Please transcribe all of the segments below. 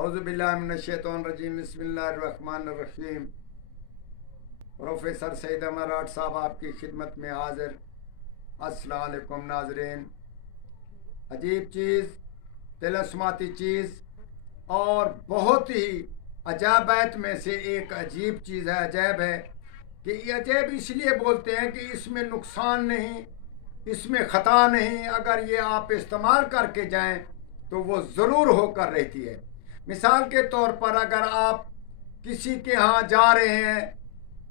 اعوذ باللہ من الشیطان الرجیم بسم اللہ الرحمن الرحیم۔ پروفیسر سعید احمد راٹھ صاحب آپ کی خدمت میں حاضر۔ السلام علیکم ناظرین۔ عجیب چیز، طلسماتی چیز اور بہت ہی عجائبات میں سے ایک عجیب چیز ہے، عجائب ہے کہ یہ عجائب اس لیے بولتے ہیں کہ اس میں نقصان نہیں، اس میں خطا نہیں، اگر یہ آپ استعمال کر کے جائیں تو وہ ضرور ہو کر رہتی ہے۔ مثال کے طور پر اگر آپ کسی کے ہاں جا رہے ہیں،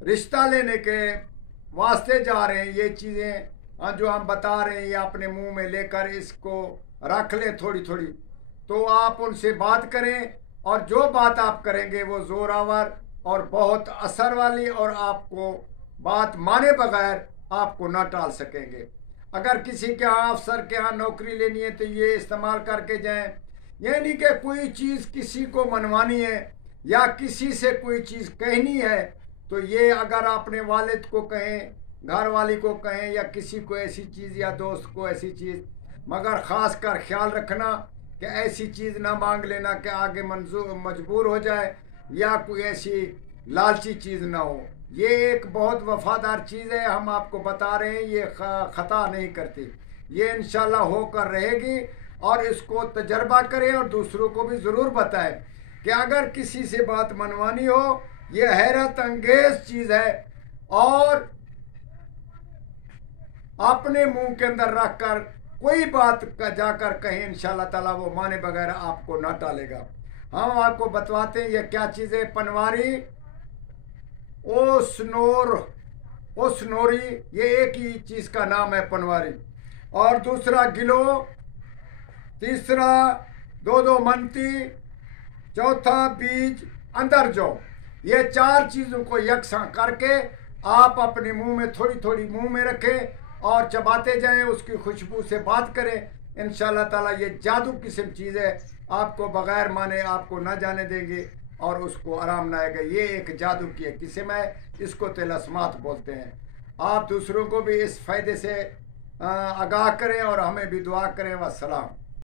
رشتہ لینے کے واسطے جا رہے ہیں، یہ چیزیں جو ہم بتا رہے ہیں یہ اپنے منہ میں لے کر اس کو رکھ لیں تھوڑی تھوڑی، تو آپ ان سے بات کریں اور جو بات آپ کریں گے وہ زور آور اور بہت اثر والی، اور آپ کو بات مانے بغیر آپ کو نہ ٹال سکیں گے۔ اگر کسی کے ہاں افسر کے ہاں نوکری لینی ہے تو یہ استعمال کر کے جائیں، یعنی کہ کوئی چیز کسی کو منوانی ہے یا کسی سے کوئی چیز کہنی ہے تو یہ اگر اپنے والد کو کہیں، گھر والی کو کہیں یا کسی کو ایسی چیز یا دوست کو ایسی چیز، مگر خاص کر خیال رکھنا کہ ایسی چیز نہ مانگ لینا کہ آگے مجبور ہو جائے یا کوئی ایسی لالچی چیز نہ ہو۔ یہ ایک بہت وفادار چیز ہے، ہم آپ کو بتا رہے ہیں، یہ خطا نہیں کرتی، یہ انشاءاللہ ہو کر رہے گی، اور اس کو تجربہ کریں اور دوسروں کو بھی ضرور بتائیں کہ اگر کسی سے بات منوانی ہو، یہ حیرت انگیز چیز ہے، اور اپنے منہ کے اندر رکھ کر کوئی بات جا کر کہیں انشاءاللہ تعالیٰ وہ مانے بغیر آپ کو نہ ٹالے گا۔ ہم آپ کو بتواتے ہیں یہ کیا چیز ہے۔ پنواری اوسنوری، یہ ایک ہی چیز کا نام ہے پنواری، اور دوسرا گلو، تیسرا دو منتی، چوتھا بیج اندر جو، یہ چار چیزوں کو یکساں کر کے آپ اپنے منہ میں تھوڑی تھوڑی منہ میں رکھیں اور چباتے جائیں، اس کی خوشبو سے بات کریں، انشاءاللہ تعالیٰ یہ جادو قسم چیز ہے، آپ کو بغیر مانے آپ کو نہ جانے دیں گے اور اس کو آرام نہ آئے گا۔ یہ ایک جادو کی ایک قسم ہے، اس کو طلسمات بولتے ہیں۔ آپ دوسروں کو بھی اس فائدے سے آگاہ کریں اور ہمیں بھی دعا کریں۔ والسلام۔